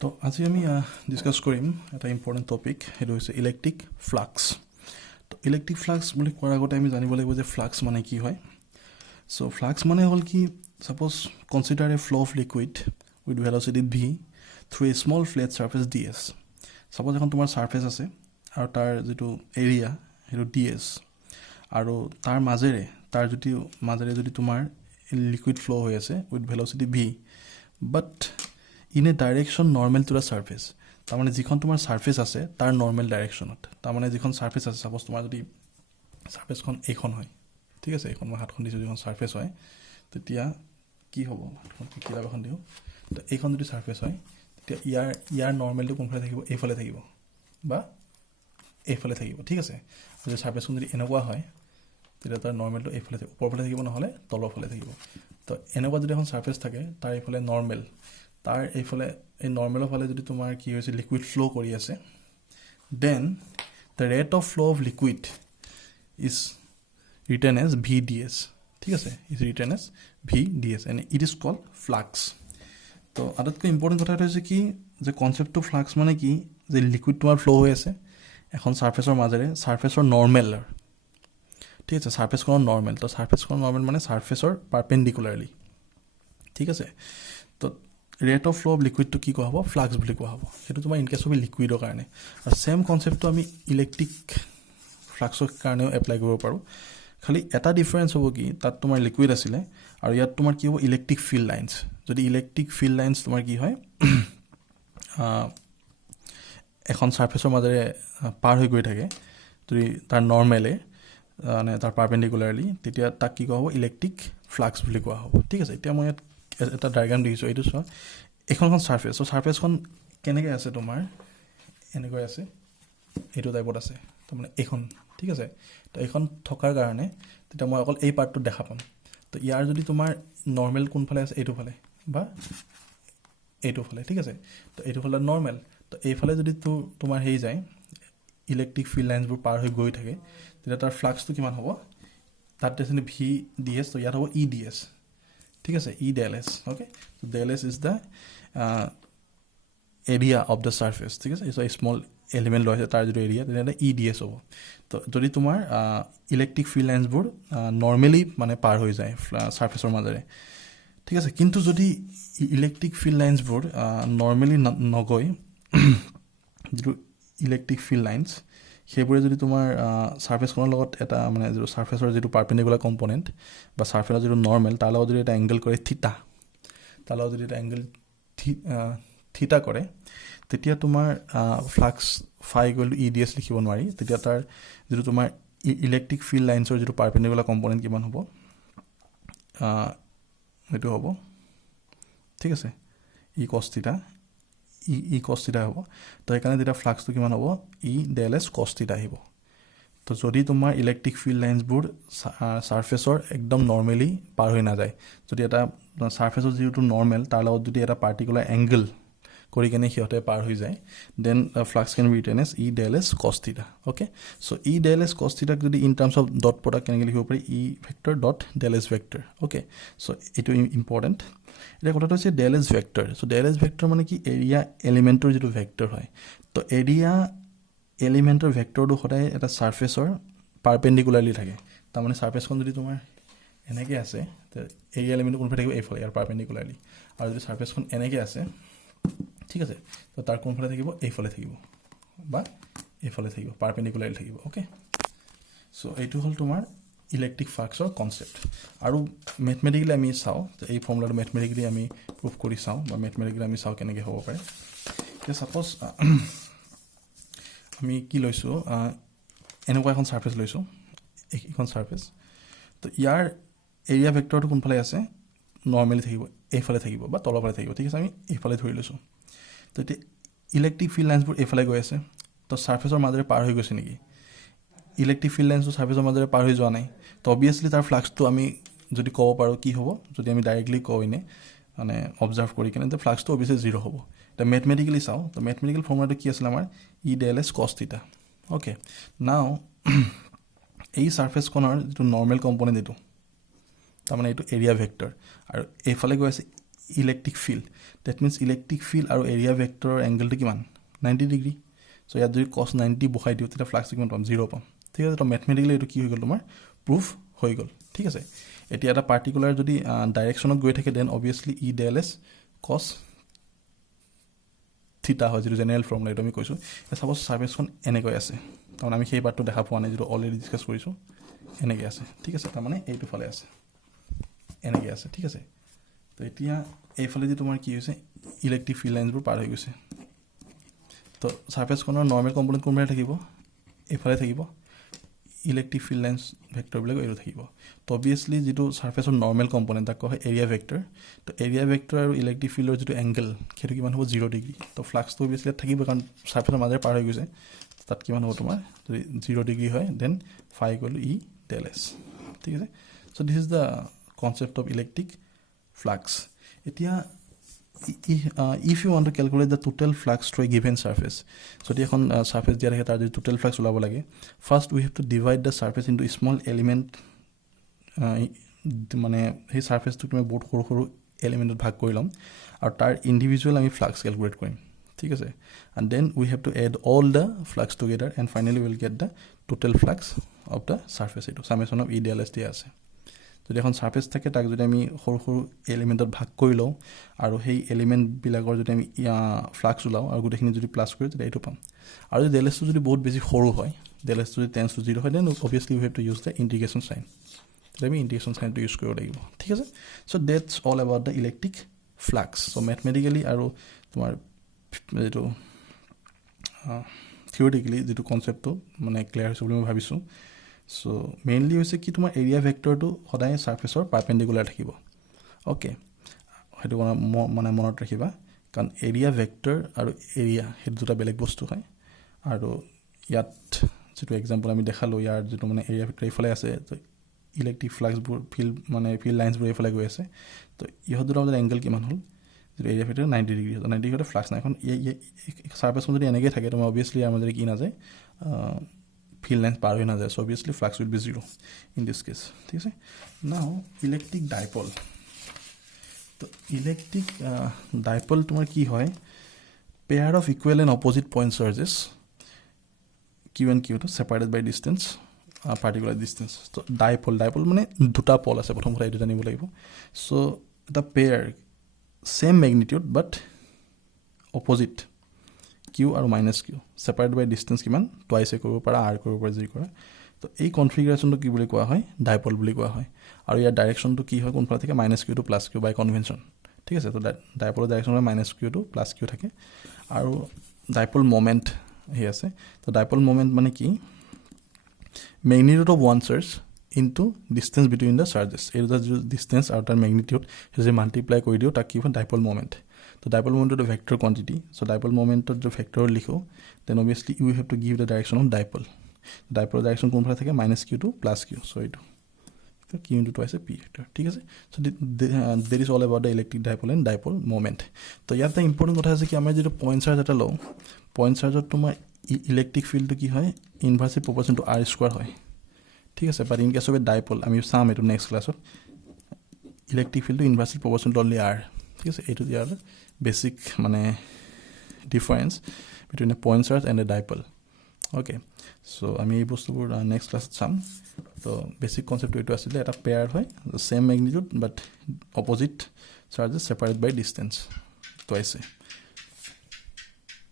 তো আজি আমি ডিসকাস কৰিম এটা ইম্পৰ্টেণ্ট টপিক, সেইটো হৈছে ইলেক্ট্ৰিক ফ্লাক্স। তো ইলেক্ট্ৰিক ফ্লাক্স বুলি কোৱাৰ আগতে আমি জানিব লাগিব যে ফ্লাক্স মানে কি হয়। চ' ফ্লাক্স মানে হ'ল কি, ছাপ'জ কনচিডাৰ এ ফ্ল' of liquid with velocity V through a small flat surface D S. Suppose এখন তোমাৰ ছাৰ্ফেচ আছে আৰু তাৰ যিটো এৰিয়া সেইটো ডি এছ, আৰু তাৰ মাজেৰে যদি তোমাৰ লিকুইড ফ্ল' হৈ আছে with velocity V but in a direction normal to the surface. তাৰমানে যিখন তোমাৰ ছাৰ্ফেচ আছে তাৰ নৰ্মেল ডাইৰেকশ্যনত, তাৰমানে যিখন ছাৰ্ফেচ আছে, ছাপ'জ তোমাৰ যদি ছাৰ্ফেচখন এইখন হয়, ঠিক আছে, এইখন মই হাতখন দিছোঁ, যিখন ছাৰ্ফেচ হয়, তেতিয়া কি হ'ব, হাতখন কিতাপ এখন দিওঁ, তো এইখন যদি ছাৰ্ফেচ হয় তেতিয়া ইয়াৰ নৰ্মেলটো কোনফালে থাকিব, এইফালে থাকিব বা এইফালে থাকিব, ঠিক আছে। যদি ছাৰ্ফেচখন যদি এনেকুৱা হয় তেতিয়া তাৰ নৰ্মেলটো এইফালে থাকিব, ওপৰফালে থাকিব, নহ'লে তলৰ ফালে থাকিব। তো এনেকুৱা যদি এখন ছাৰ্ফেচ থাকে তাৰ এইফালে নৰ্মেল, তাৰ এইফালে এই নৰ্মেলৰ ফালে যদি তোমাৰ কি হৈছে লিকুইড ফ্ল' কৰি আছে, then the rate of flow' of liquid is written as V D S, ঠিক আছে, is written as V D S and it is called flux. তো আটাইতকৈ ইম্পৰ্টেণ্ট কথা এটা হৈছে কি, যে কনচেপ্টটো ফ্লাক্স মানে কি, যে লিকুইড তোমাৰ ফ্ল' হৈ আছে এখন ছাৰ্ফেচৰ মাজেৰে, ছাৰ্ফেচৰ নৰ্মেল, ঠিক আছে, ছাৰ্ফেচখনৰ নৰ্মেল। তো ছাৰ্ফেচখনৰ নৰ্মেল মানে ছাৰ্ফেচৰ পাৰপেণ্ডিকুলাৰলি, ঠিক আছে। তো ৰেট অফ ফ্ল' অফ লিকুইডটো কি কোৱা হ'ব, ফ্লাক্স বুলি কোৱা হ'ব। সেইটো তোমাৰ ইন কেছ অফ লিকুইডৰ কাৰণে। আৰু ছেম কনচেপ্টটো আমি ইলেক্ট্ৰিক ফ্লাক্সৰ কাৰণেও এপ্লাই কৰিব পাৰোঁ। খালি এটা ডিফাৰেঞ্চ হ'ব কি, তাত তোমাৰ লিকুইড আছিলে আৰু ইয়াত তোমাৰ কি হ'ব ইলেক্ট্ৰিক ফিল্ড লাইন্স। যদি ইলেক্ট্ৰিক ফিল্ড লাইন্স তোমাৰ কি হয় এখন ছাৰ্ফেচৰ মাজেৰে পাৰ হৈ গৈ থাকে, যদি তাৰ নৰ্মেলে মানে তাৰ পাৰপেণ্ডিকুলাৰলি, তেতিয়া তাক কি কোৱা হ'ব, ইলেক্ট্ৰিক ফ্লাক্স বুলি কোৱা হ'ব, ঠিক আছে। এতিয়া মই ইয়াত এটা ডায়েগ্ৰাম দেখিছোঁ, এইটো চোৱা, এইখনখন ছাৰ্ফেচ। চ' ছাৰ্ফেচখন কেনেকৈ আছে, তোমাৰ এনেকৈ আছে, এইটো টাইপত আছে, তাৰমানে এইখন, ঠিক আছে। তো এইখন থকাৰ কাৰণে তেতিয়া মই অকল এই পাৰ্টটো দেখা পাম। তো ইয়াৰ যদি তোমাৰ নৰ্মেল কোনফালে আছে, এইটো ফালে বা এইটো ফালে, ঠিক আছে। তো এইটো ফালে নৰ্মেল, তো এইফালে যদি তোমাৰ হেৰি যায়, ইলেক্ট্ৰিক ফিল্ড লাইন্সবোৰ পাৰ হৈ গৈ থাকে, তেতিয়া তাৰ ফ্লাক্সটো কিমান হ'ব, তাত দেখোন ভি ডি এছ, তো ইয়াত হ'ব ই ডি এছ, ঠিক আছে, ই ডেল এছ, অ'কে। তো del S is the area of the surface, ঠিক আছে। চ' স্মল এলিমেণ্ট লৈ আছে তাৰ যিটো এৰিয়া, তেতিয়াহ'লে ই ডি এছ হ'ব। তো যদি তোমাৰ ইলেক্ট্ৰিক ফিল্ড লাইন্সবোৰ নৰ্মেলি মানে পাৰ হৈ যায় ছাৰ্ফেচৰ মাজেৰে, ঠিক আছে। কিন্তু যদি ইলেক্ট্ৰিক ফিল্ড লাইন্সবোৰ নৰ্মেলি নগৈ যিটো ইলেক্ট্ৰিক ফিল্ড লাইন্স, সেইবোৰে যদি তোমাৰ ছাৰ্ফেচখনৰ লগত এটা মানে যিটো ছাৰ্ফেচৰ যিটো পাৰপেণ্ডিকুলাৰ কম্পনেণ্ট বা ছাৰ্ফেচৰ যিটো নৰ্মেল, তাৰ লগত যদি এটা এংগল কৰে থিটা, তাৰ লগত যদি এটা এংগল থিটা কৰে, তেতিয়া তোমাৰ flux phi equal to E D S লিখিব নোৱাৰি। তেতিয়া তাৰ যিটো তোমাৰ ইলেক্ট্ৰিক ফিল্ড লাইন্সৰ যিটো পাৰপেণ্ডিকুলাৰ কম্পনেণ্ট কিমান হ'ব, সেইটো হ'ব, ঠিক আছে, ই কছ থিটা, ই কছ থিটা হ'ব। তো সেইকাৰণে তেতিয়া ফ্লাক্সটো কিমান হ'ব, ই ডেল এছ কছ থিটা আহিব। তো যদি তোমাৰ ইলেক্ট্ৰিক ফিল্ড লাইন্সবোৰ ছাৰ্ফেচৰ একদম নৰ্মেলি পাৰ হৈ নাযায়, যদি এটা ছাৰ্ফেচৰ যিটো নৰ্মেল তাৰ লগত যদি এটা পাৰ্টিকুলাৰ এংগল কৰি কেনে সিহঁতে পাৰ হৈ যায়, then flux can be written as E del S cos theta, okay. So' E del S cos থিটাক যদি in terms of dot product কেনেকৈ লিখিব পাৰি, E vector dot del S vector, okay. So' এইটো ইম্পৰ্টেণ্ট। এতিয়া কথাটো হৈছে del S vector. So' del S vector মানে কি, এৰিয়া এলিমেণ্টৰ যিটো ভেক্টৰ হয়। তো এৰিয়া এলিমেণ্টৰ ভেক্টৰটো সদায় এটা ছাৰ্ফেচৰ পাৰপেণ্ডিকুলাৰলি থাকে। তাৰমানে ছাৰ্ফেচখন যদি তোমাৰ এনেকৈ আছে, তো এৰিয়া এলিমেণ্টটো কোনফালে থাকিব, এইফালে, ইয়াৰ পাৰপেণ্ডিকুলাৰলি। আৰু যদি ছাৰ্ফেচখন এনেকৈ আছে, ঠিক আছে, তো তাৰ কোনফালে থাকিব, এইফালে থাকিব বা এইফালে থাকিব, পাৰপেণ্ডিকুলাৰলি থাকিব, অ'কে। চ' এইটো হ'ল তোমাৰ ইলেক্ট্ৰিক ফ্লাক্সৰ কনচেপ্ট। আৰু মেথমেটিকেলি আমি চাওঁ, এই ফৰ্মুলাটো মেথমেটিকেলি আমি প্ৰুভ কৰি চাওঁ, বা মেথমেটিকেলি আমি চাওঁ কেনেকৈ হ'ব পাৰে। এতিয়া ছাপ'জ আমি কি লৈছোঁ, এনেকুৱা এখন ছাৰ্ফেচ লৈছোঁ, এইখন ছাৰ্ফেচ। তো ইয়াৰ এৰিয়া ভেক্টৰটো কোনফালে আছে, নৰ্মেলি থাকিব, এইফালে থাকিব বা তলৰ ফালে থাকিব, ঠিক আছে, আমি এইফালে ধৰি লৈছোঁ। তো এতিয়া ইলেক্ট্ৰিক ফিল্ড লাইন্সবোৰ এইফালে গৈ আছে, তো ছাৰ্ফেচৰ মাজেৰে পাৰ হৈ গৈছে নেকি, ইলেক্ট্ৰিক ফিল্ড লাইন্সটো ছাৰ্ফেচৰ মাজেৰে পাৰ হৈ যোৱা নাই। তো অবভিয়াছলি তাৰ ফ্লাক্সটো আমি যদি ক'ব পাৰোঁ কি হ'ব, যদি আমি ডাইৰেক্টলি কওঁ এনে মানে অবজাৰ্ভ কৰি কিনে, তো ফ্লাক্সটো অবভিয়াছলি জিৰ' হ'ব। এতিয়া মেথমেটিকেলি চাওঁ, তো মেথমেটিকেল ফৰ্মুলাটো কি আছিলে আমাৰ, ই del S cos theta, okay. নাও এই ছাৰ্ফেচখনৰ যিটো নৰ্মেল কম্পনেণ্ট, এইটো তাৰমানে এইটো এৰিয়া ভেক্টৰ, আৰু এইফালে গৈ আছে electric field that means electric field আৰু এৰিয়া ভেক্টৰৰ এংগেলটো কিমান 90 ডিগ্ৰী চ' ইয়াত যদি কছ 90 বহাই দিওঁ তেতিয়া ফ্লাক্স কিমান পাম 0 পাম ঠিক আছে তো মেথমেটিকেলি এইটো কি হৈ গ'ল তোমাৰ প্ৰুফ হৈ গ'ল ঠিক আছে এতিয়া এটা পাৰ্টিকুলাৰ যদি ডাইৰেকশ্যনত গৈ থাকে দেন অবভিয়াছলি ই ডেল এছ কছ থিটা হয় যিটো জেনেৰেল ফৰ্মুলা এইটো আমি কৈছোঁ চাপ'জ ছাৰ্ফেচখন এনেকৈ আছে তাৰমানে আমি সেই পাৰ্টটো দেখা পোৱা নাই যিটো অলৰেডি ডিছকাছ কৰিছোঁ এনেকৈ আছে ঠিক আছে তাৰমানে এইটো ফালে আছে এনেকৈ আছে ঠিক আছে তো এতিয়া এইফালে যে তোমাৰ কি হৈছে ইলেক্ট্ৰিক ফিল্ড লাইনছবোৰ পাৰ হৈ গৈছে তো ছাৰ্ফেচখনৰ নৰ্মেল কম্পনেণ্ট কোনফালে থাকিব এইফালে থাকিব ইলেক্ট্ৰিক ফিল্ড লাইনছ ভেক্টৰবিলাক এইটো থাকিব তো অবভিয়াছলি যিটো ছাৰ্ফেচৰ নৰ্মেল কম্পনেণ্ট তাক কোৱা হয় এৰিয়া ভেক্টৰ তো এৰিয়া ভেক্টৰ আৰু ইলেক্ট্ৰিক ফিল্ডৰ যিটো এংগেল সেইটো কিমান হ'ব 0 ডিগ্ৰী তো ফ্লাক্সটো অবভিয়াছলি থাকিব কাৰণ ছাৰ্ফেচৰ মাজেৰে পাৰ হৈ গৈছে তাত কিমান হ'ব তোমাৰ যদি 0 ডিগ্ৰী হয় then phi equal to E del S ঠিক আছে so' this is the concept of electric flux এতিয়া if you want to calculate the total flux through a given surface যদি এখন surface দিয়া থাকে তাৰ যদি total flux ওলাব লাগে first we have to divide the surface into small element মানে সেই সাৰফেচটোক আমি বহুত সৰু সৰু এলিমেণ্টত ভাগ কৰি ল'ম আৰু তাৰ ইণ্ডিভিজুৱেল আমি ফ্লাক্স কেলকুলেট কৰিম ঠিক আছে and then we have to add all the flux together and finally will get the total flux of the surface এইটো summation of E D L S দিয়া আছে যদি এখন ছাৰ্ফেচ থাকে তাক যদি আমি সৰু সৰু এলিমেণ্টত ভাগ কৰি লওঁ আৰু সেই এলিমেণ্টবিলাকৰ যদি আমি ফ্লাক্স ওলাওঁ আৰু গোটেইখিনি যদি প্লাছ কৰোঁ তেতিয়া এইটো পাম আৰু যদি ডেল এছটো যদি বহুত বেছি সৰু হয় ডেল এছটো যদি টেন্স টু 0 হয় then obviously we have to use the integration sign আমি ইণ্টিগ্ৰেশ্যন চাইনটো ইউজ কৰিব লাগিব ঠিক আছে so' that's all about the electric flux so' mathematically আৰু তোমাৰ যিটো থিয়ৰিটিকেলি যিটো কনচেপ্টটো মানে ক্লিয়াৰ হৈছে বুলি মই ভাবিছোঁ চ' মেইনলি হৈছে কি তোমাৰ এৰিয়া ভেক্টৰটো সদায় ছাৰ্ফেচৰ পাৰপেণ্ডিকুলাৰ থাকিব অ'কে সেইটো মানে মনত ৰাখিবা কাৰণ এৰিয়া ভেক্টৰ আৰু এৰিয়া সেইটো দুটা বেলেগ বস্তু হয় আৰু ইয়াত যিটো এক্সাম্পল আমি দেখালোঁ ইয়াৰ যিটো মানে এৰিয়া ভেক্টৰ এইফালে আছে ইলেক্ট্ৰিক ফ্লাক্সবোৰ ফিল্ড লাইন্সবোৰ এইফালে গৈ আছে তো ইহঁত দুটা মাজত এংগেল কিমান হ'ল যিটো এৰিয়া ভেক্টৰ 90 ডিগ্ৰী হ'ল 90 ডিগ্ৰীতে ফ্লাক্স নাই এখন ছাৰ্ফেচখন যদি এনেকৈ থাকে তোমাৰ অবভিয়াছলি ইয়াৰ মাজেৰে কি নাযায় ফিল্ড লাইন্স পাৰ হৈ নাযায় so' obviously flux will be 0 in this case ঠিক আছে নাও ইলেক্ট্ৰিক ডাইপল তো ইলেক্ট্ৰিক ডাইপল তোমাৰ কি হয় pair of equal and opposite point charges Q and কিউটো separated by distance particular distance তো ডাইপল মানে দুটা পল আছে প্ৰথম কথা এইটো জানিব লাগিব চ' এটা পেয়াৰ ছেম মেগনিটিউড বাট অপজিট কিউ আৰু মাইনাছ কিউ ছেপাৰেট বাই ডিষ্টেঞ্চ কিমান টুৱাইছে কৰিব পাৰা আৰ কৰিব পাৰা যি কৰা তো এই কনফিগাৰেশ্যনটো কি বুলি কোৱা হয় ডাইপল বুলি কোৱা হয় আৰু ইয়াৰ ডাইৰেকশ্যনটো কি হয় কোনফালে থাকে minus Q to plus Q by convention ঠিক আছে তো ডাইপলৰ ডাইৰেকশ্যন হয় minus Q to plus Q থাকে আৰু ডাইপল মমেণ্ট সেই আছে তো ডাইপল মমেণ্ট মানে কি magnitude of one surge into distance between the surges এই দুটা যিটো ডিষ্টেঞ্চ আৰু তাৰ মেগনিটিউড সেই যে মাল্টিপ্লাই কৰি দিওঁ তাক কি হয় ডাইপল মমেণ্ট তো ডাইপল মমেণ্টটো ভেক্টৰ কোৱান্টিটি চ' ডাইপল মমেণ্টত যদি ভেক্টৰ লিখোঁ then obviously you have to give the direction of ডাইপলৰ ডাইৰেকশ্যন কোনফালে থাকে minus Q to plus Q so' এইটো Q into twice P vector ঠিক আছে so' that is all about the electric dipole and dipole moment তো ইয়াত এটা important কথা আছে কি আমাৰ যিটো পইণ্ট চাৰ্জ এটা লওঁ পইণ্ট চাৰ্জত তোমাৰ ইলেক্ট্ৰিক ফিল্ডটো কি হয় inversely proportional to R square হয় ঠিক আছে but in case of a dipole আমি চাম এইটো নেক্সট ক্লাছত ইলেক্ট্ৰিক ফিল্ডটো inversely proportional to only R ঠিক আছে এইটো ইয়াৰ বেছিক মানে difference between a point charge and a dipole okay so' আমি এই বস্তুবোৰ নেক্সট ক্লাছত চাম তো বেছিক কনচেপ্টটো এইটো আছিলে এটা পেয়াৰ হয় ছেম মেগনিটিউড বাট অপজিট চাৰ্জেছ ছেপাৰেট বাই ডিষ্টেঞ্চ টুৱাইছে